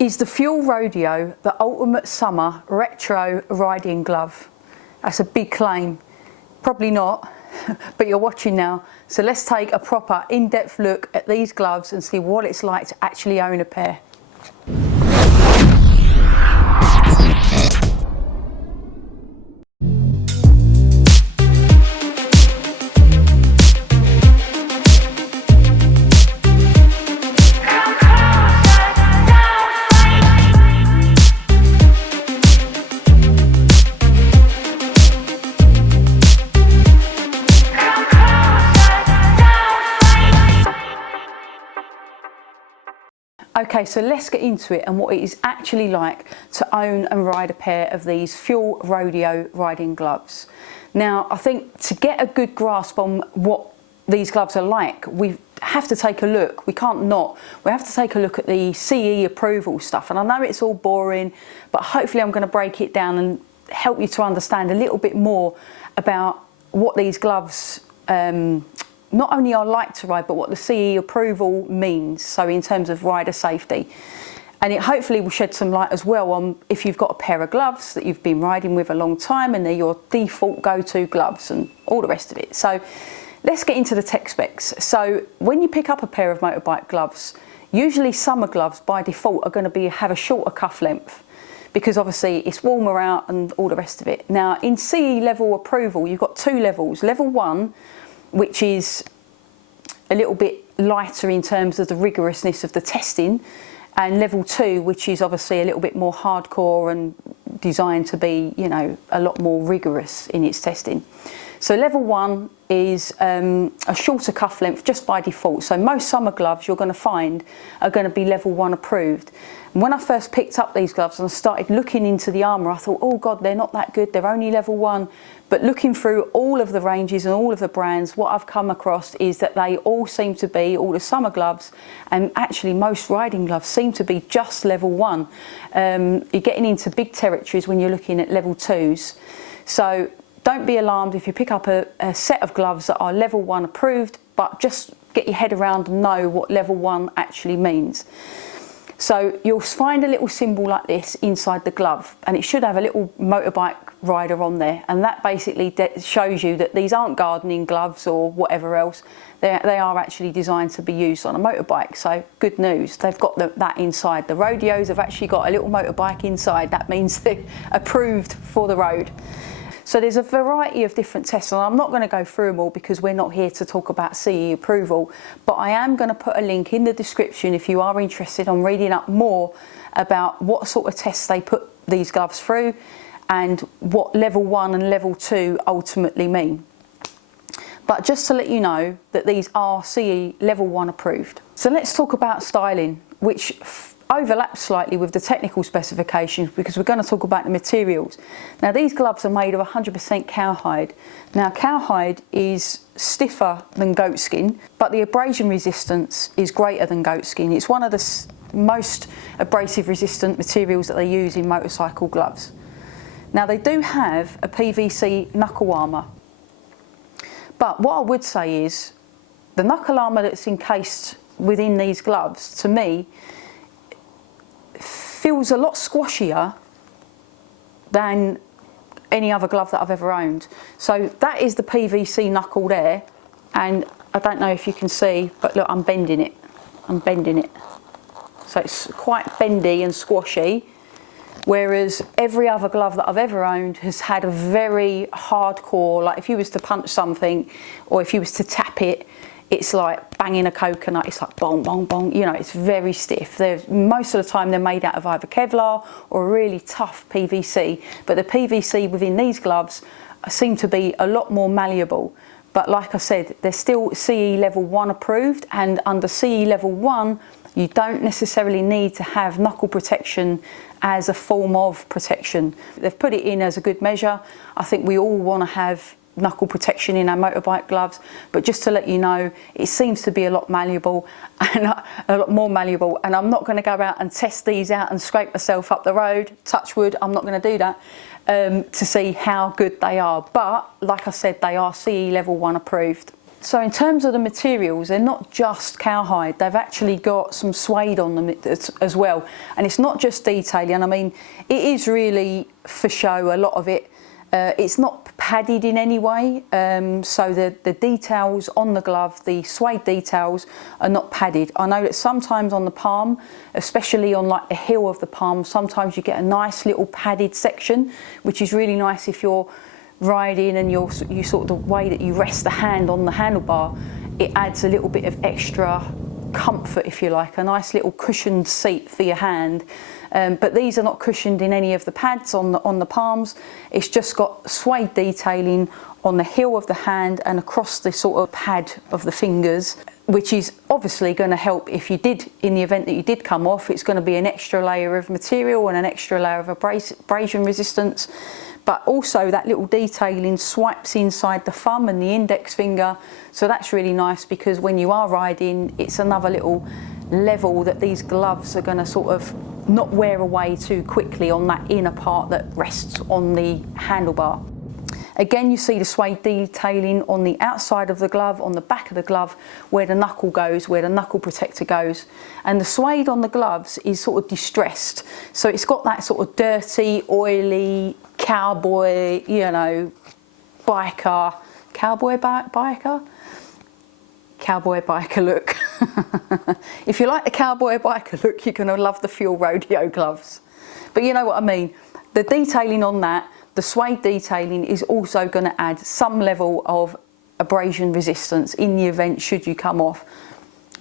Is the Fuel Rodeo the ultimate summer retro riding glove? That's a big claim. Probably not, but you're watching now. So let's take a proper in-depth look at these gloves and see what it's like to actually own a pair. Okay, so let's get into it and what it is actually like to own and ride a pair of these Fuel Rodeo riding gloves. Now, I think to get a good grasp on what these gloves are like, we have to take a look. We can't not. We have to take a look at the CE approval stuff. And I know it's all boring, but hopefully I'm going to break it down and help you to understand a little bit more about what these gloves not only are like to ride, but what the CE approval means, so in terms of rider safety. And it hopefully will shed some light as well on if you've got a pair of gloves that you've been riding with a long time and they're your default go-to gloves and all the rest of it. So let's get into the tech specs. So when you pick up a pair of motorbike gloves, usually summer gloves by default are going to have a shorter cuff length, because obviously it's warmer out and all the rest of it. Now in CE level approval, you've got two levels. Level 1, which is a little bit lighter in terms of the rigorousness of the testing, and level 2, which is obviously a little bit more hardcore and designed to be, you know, a lot more rigorous in its testing. So level 1 is a shorter cuff length just by default. So most summer gloves you're going to find are going to be level 1 approved. And when I first picked up these gloves and I started looking into the armour, I thought, oh God, they're not that good, they're only level 1. But looking through all of the ranges and all of the brands, what I've come across is that they all seem to be, all the summer gloves, and actually most riding gloves seem to be just level 1. You're getting into big territories when you're looking at level 2s. So don't be alarmed if you pick up a set of gloves that are level 1 approved, but just get your head around and know what level 1 actually means. So you'll find a little symbol like this inside the glove, and it should have a little motorbike rider on there, and that basically shows you that these aren't gardening gloves or whatever else. They are actually designed to be used on a motorbike. So good news, they've got that inside. The Rodeos have actually got a little motorbike inside. That means they're approved for the road. So there's a variety of different tests, and I'm not going to go through them all because we're not here to talk about CE approval, but I am going to put a link in the description if you are interested on reading up more about what sort of tests they put these gloves through and what level 1 and level 2 ultimately mean. But just to let you know that these are CE level 1 approved. So let's talk about styling, which overlaps slightly with the technical specifications because we're going to talk about the materials. Now these gloves are made of 100% cowhide. Now cowhide is stiffer than goatskin, but the abrasion resistance is greater than goatskin. It's one of the most abrasive resistant materials that they use in motorcycle gloves. Now they do have a PVC knuckle armour, but what I would say is the knuckle armour that's encased within these gloves, to me, feels a lot squashier than any other glove that I've ever owned. So that is the PVC knuckle there, and I don't know if you can see, but look, I'm bending it. So it's quite bendy and squashy, whereas every other glove that I've ever owned has had a very hardcore, like if you was to punch something or if you was to tap it, it's like banging a coconut. It's like bong, bong, bong. You know, it's very stiff. Most of the time they're made out of either Kevlar or a really tough PVC. But the PVC within these gloves seem to be a lot more malleable. But like I said, they're still CE level 1 approved, and under CE level 1, you don't necessarily need to have knuckle protection as a form of protection. They've put it in as a good measure. I think we all want to have knuckle protection in our motorbike gloves, but just to let you know, it seems to be a lot malleable and a lot more malleable, and I'm not going to go out and test these out and scrape myself up the road, touch wood, I'm not going to do that, to see how good they are. But like I said, they are CE level 1 approved. So in terms of the materials, they're not just cowhide, they've actually got some suede on them as well. And it's not just detailing, I mean, it is really for show, a lot of it. It's not padded in any way, so the details on the glove, the suede details, are not padded. I know that sometimes on the palm, especially on like the heel of the palm, sometimes you get a nice little padded section, which is really nice if you're riding and you sort of the way that you rest the hand on the handlebar, it adds a little bit of extra comfort, if you like, a nice little cushioned seat for your hand. But these are not cushioned in any of the pads on the palms. It's just got suede detailing on the heel of the hand and across the sort of pad of the fingers, which is obviously going to help if you did, in the event that you did come off, it's going to be an extra layer of material and an extra layer of abrasion resistance. But also that little detailing swipes inside the thumb and the index finger, so that's really nice because when you are riding, it's another little level that these gloves are going to sort of not wear away too quickly on that inner part that rests on the handlebar. Again, you see the suede detailing on the outside of the glove, on the back of the glove, where the knuckle goes, where the knuckle protector goes. And the suede on the gloves is sort of distressed. So it's got that sort of dirty, oily, cowboy, you know, biker, cowboy biker look. If you like the cowboy biker look, you're going to love the Fuel Rodeo gloves. But you know what I mean. The detailing on that, the suede detailing, is also going to add some level of abrasion resistance in the event should you come off,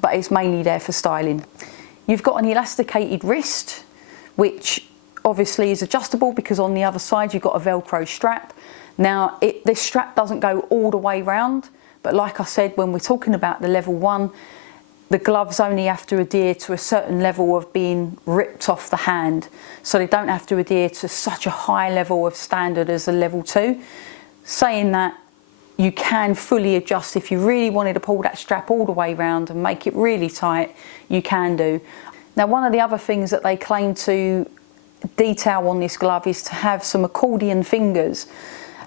but it's mainly there for styling. You've got an elasticated wrist, which obviously is adjustable because on the other side you've got a Velcro strap. Now this strap doesn't go all the way round, but like I said, when we're talking about the level 1, the gloves only have to adhere to a certain level of being ripped off the hand, so they don't have to adhere to such a high level of standard as a level 2. Saying that, you can fully adjust if you really wanted to pull that strap all the way round and make it really tight, you can do. Now, one of the other things that they claim to detail on this glove is to have some accordion fingers,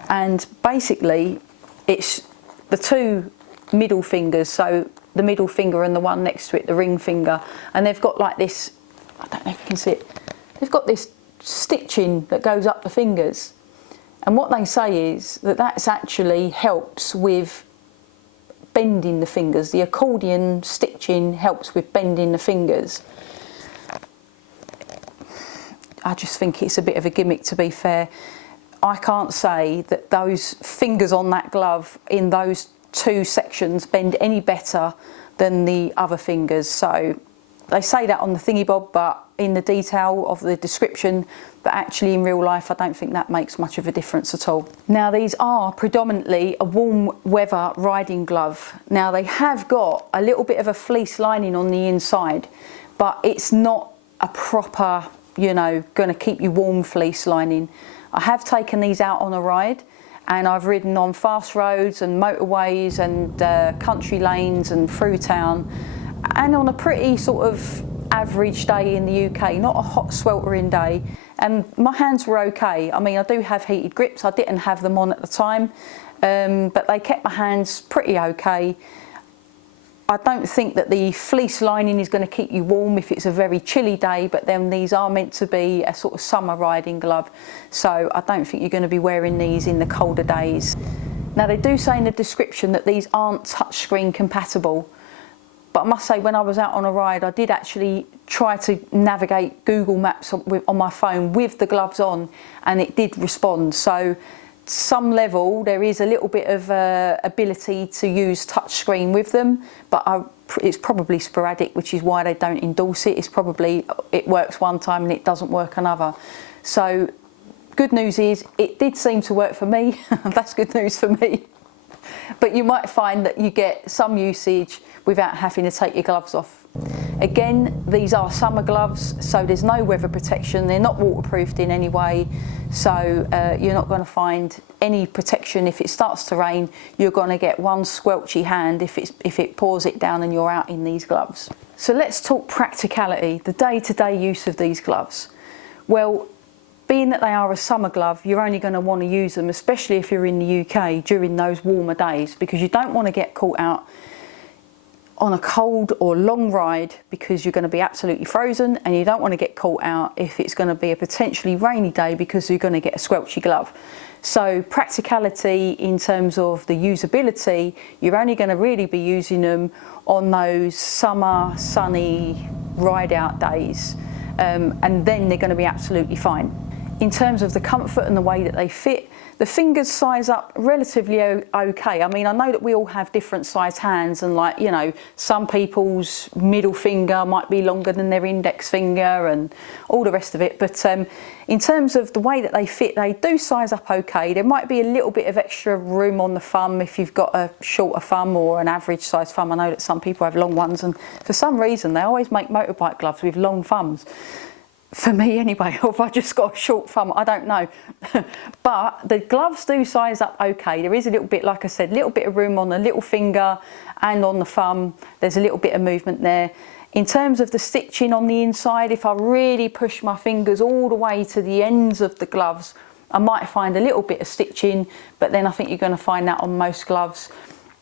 and basically it's the two middle fingers, so the middle finger and the one next to it, the ring finger, and they've got like this, I don't know if you can see it, they've got this stitching that goes up the fingers, and what they say is that that's actually helps with bending the fingers. The accordion stitching helps with bending the fingers. I just think it's a bit of a gimmick, to be fair. I can't say that those fingers on that glove in those two sections bend any better than the other fingers. So they say that on the thingy bob, but in the detail of the description, but actually in real life I don't think that makes much of a difference at all. Now, these are predominantly a warm weather riding glove. Now, they have got a little bit of a fleece lining on the inside, but it's not a proper, you know, going to keep you warm fleece lining. I have taken these out on a ride, and I've ridden on fast roads and motorways and country lanes and through town, and on a pretty sort of average day in the UK, not a hot sweltering day, and my hands were okay. I mean, I do have heated grips, I didn't have them on at the time, but they kept my hands pretty okay. I don't think that the fleece lining is going to keep you warm if it's a very chilly day, but then these are meant to be a sort of summer riding glove, so I don't think you're going to be wearing these in the colder days. Now, they do say in the description that these aren't touchscreen compatible, but I must say, when I was out on a ride, I did actually try to navigate Google Maps on my phone with the gloves on, and it did respond. So some level there is a little bit of ability to use touchscreen with them, but it's probably sporadic, which is why they don't endorse it. It's probably it works one time and it doesn't work another. So good news is it did seem to work for me. That's good news for me. But you might find that you get some usage without having to take your gloves off. Again, these are summer gloves, so there's no weather protection. They're not waterproofed in any way, so you're not going to find any protection. If it starts to rain, you're going to get one squelchy hand if it pours it down and you're out in these gloves. So let's talk practicality, the day-to-day use of these gloves. Well, being that they are a summer glove, you're only going to want to use them, especially if you're in the UK during those warmer days, because you don't want to get caught out on a cold or long ride because you're going to be absolutely frozen, and you don't want to get caught out if it's going to be a potentially rainy day because you're going to get a squelchy glove. So practicality in terms of the usability, you're only going to really be using them on those summer sunny ride out days, and then they're going to be absolutely fine. In terms of the comfort and the way that they fit, the fingers size up relatively okay. I mean, I know that we all have different sized hands, and like, you know, some people's middle finger might be longer than their index finger and all the rest of it. But in terms of the way that they fit, they do size up okay. There might be a little bit of extra room on the thumb if you've got a shorter thumb or an average size thumb. I know that some people have long ones, and for some reason they always make motorbike gloves with long thumbs. For me anyway, or if I just got a short thumb, I don't know. But the gloves do size up okay. There is a little bit, like I said, a little bit of room on the little finger and on the thumb. There's a little bit of movement there. In terms of the stitching on the inside, if I really push my fingers all the way to the ends of the gloves, I might find a little bit of stitching, but then I think you're going to find that on most gloves.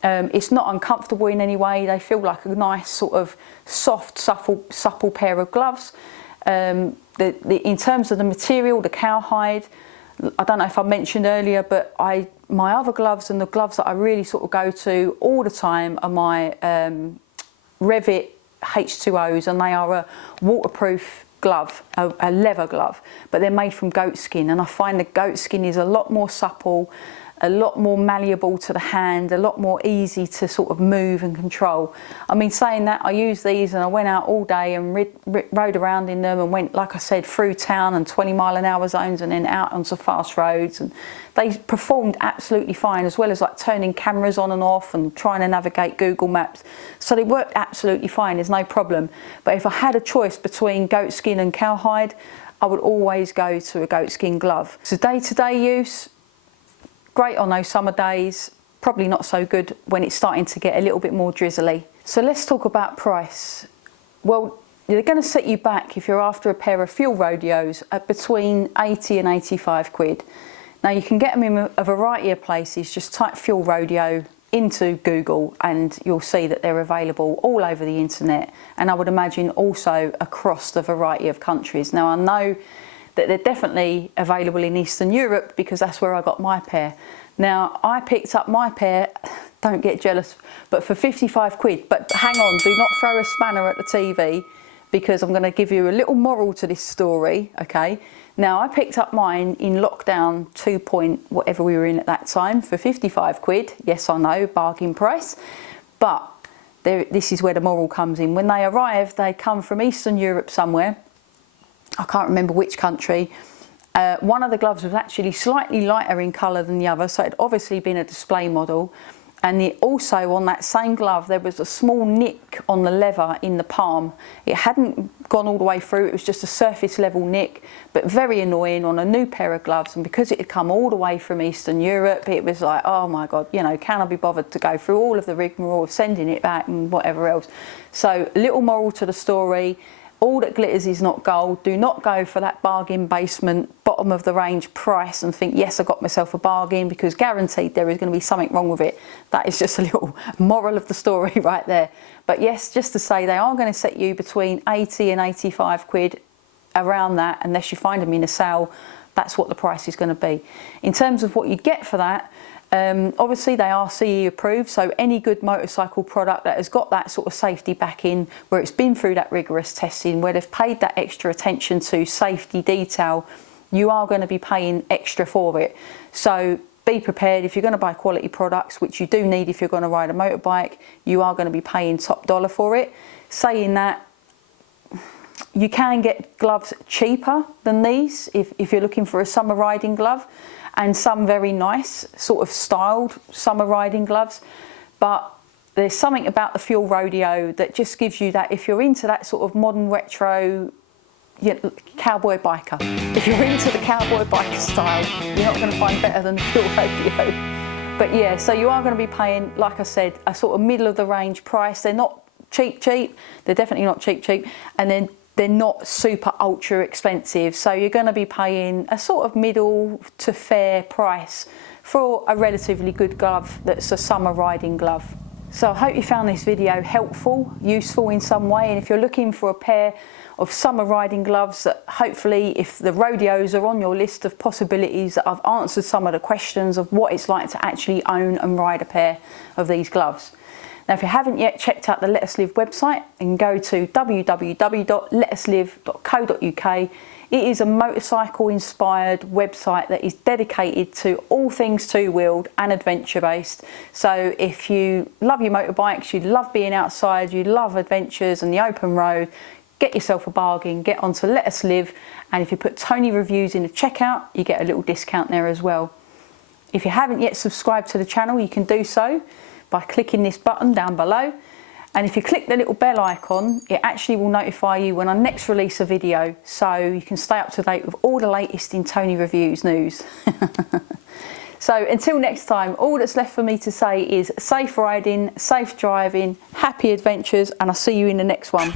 It's not uncomfortable in any way. They feel like a nice sort of soft, supple pair of gloves. In terms of the material, the cowhide, I don't know if I mentioned earlier, but my other gloves and the gloves that I really sort of go to all the time are my Revit H2Os, and they are a waterproof glove, a leather glove, but they're made from goat skin, and I find the goat skin is a lot more supple, a lot more malleable to the hand, a lot more easy to sort of move and control. I mean, saying that, I use these and I went out all day and rode around in them and went, like I said, through town and 20-mile-an-hour zones and then out onto fast roads, and they performed absolutely fine, as well as like turning cameras on and off and trying to navigate Google Maps. So they worked absolutely fine, there's no problem. But if I had a choice between goat skin and cowhide, I would always go to a goat skin glove. So day-to-day use, great on those summer days, probably not so good when it's starting to get a little bit more drizzly. So let's talk about price. Well, they're going to set you back if you're after a pair of fuel rodeos at between 80 and 85 quid. Now you can get them in a variety of places. Just type fuel rodeo into Google and you'll see that they're available all over the internet, and I would imagine also across the variety of countries. Now I know that they're definitely available in Eastern Europe because that's where I got my pair. Now, I picked up my pair, don't get jealous, but for 55 quid. But hang on, do not throw a spanner at the TV, because I'm going to give you a little moral to this story, okay? Now, I picked up mine in lockdown 2 point whatever we were in at that time for 55 quid. Yes, I know, bargain price. But this is where the moral comes in. When they arrived, they come from Eastern Europe somewhere. I can't remember which country. One of the gloves was actually slightly lighter in colour than the other, so it had obviously been a display model. And also on that same glove there was a small nick on the leather in the palm. It hadn't gone all the way through, it was just a surface level nick, but very annoying on a new pair of gloves. And because it had come all the way from Eastern Europe, it was like, oh my God, you know, can I be bothered to go through all of the rigmarole of sending it back and whatever else. So little moral to the story. All that glitters is not gold. Do not go for that bargain basement, bottom of the range price and think, yes, I got myself a bargain, because guaranteed there is going to be something wrong with it. That is just a little moral of the story right there. But yes, just to say, they are going to set you between 80 and 85 quid, around that, unless you find them in a sale. That's what the price is going to be. In terms of what you get for that, obviously they are CE approved, so any good motorcycle product that has got that sort of safety backing, where it's been through that rigorous testing, where they've paid that extra attention to safety detail, you are going to be paying extra for it. So be prepared. If you're going to buy quality products, which you do need if you're going to ride a motorbike, you are going to be paying top dollar for it. Saying that, you can get gloves cheaper than these if you're looking for a summer riding glove, and some very nice sort of styled summer riding gloves. But there's something about the fuel rodeo that just gives you that, if you're into that sort of modern retro, you know, cowboy biker, if you're into the cowboy biker style, you're not going to find better than the fuel rodeo. But yeah, so you are going to be paying, like I said, a sort of middle of the range price. They're not cheap, they're definitely not cheap. And then they're not super ultra expensive, so you're going to be paying a sort of middle to fair price for a relatively good glove that's a summer riding glove. So I hope you found this video helpful, useful in some way, and if you're looking for a pair of summer riding gloves that hopefully, if the rodeos are on your list of possibilities, that I've answered some of the questions of what it's like to actually own and ride a pair of these gloves. Now, if you haven't yet checked out the Let Us Live website, and go to www.letuslive.co.uk. It is a motorcycle inspired website that is dedicated to all things two-wheeled and adventure based. So if you love your motorbikes, you love being outside, you love adventures and the open road, get yourself a bargain, get onto Let Us Live, and if you put Toni Reviews in the checkout, you get a little discount there as well. If you haven't yet subscribed to the channel, you can do so by clicking this button down below, and if you click the little bell icon, it actually will notify you when I next release a video, so you can stay up to date with all the latest in Toni Reviews news. So until next time, all that's left for me to say is safe riding, safe driving, happy adventures, and I'll see you in the next one.